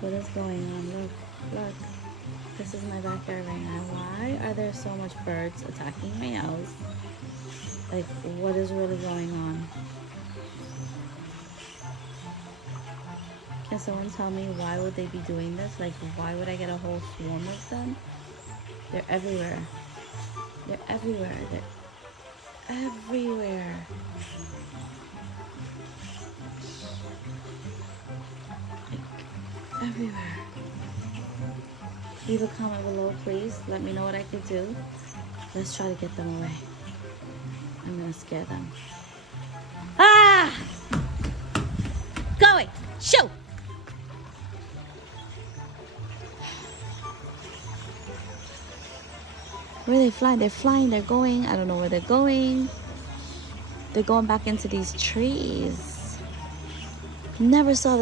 What is going on? Look, look. This is my backyard right now. Why are there so much birds attacking my house? Like, what is really going on? Can someone tell me why would they be doing this? Like, why would I get a whole swarm of them? They're everywhere. They're everywhere. They're everywhere. Like, everywhere. Leave a comment below, please. Let me know what I could do. Let's try to get them away. I'm gonna scare them. Ah! Go away! Shoo! Where are they flying? They're flying, they're going. I don't know where they're going. They're going back into these trees. Never saw this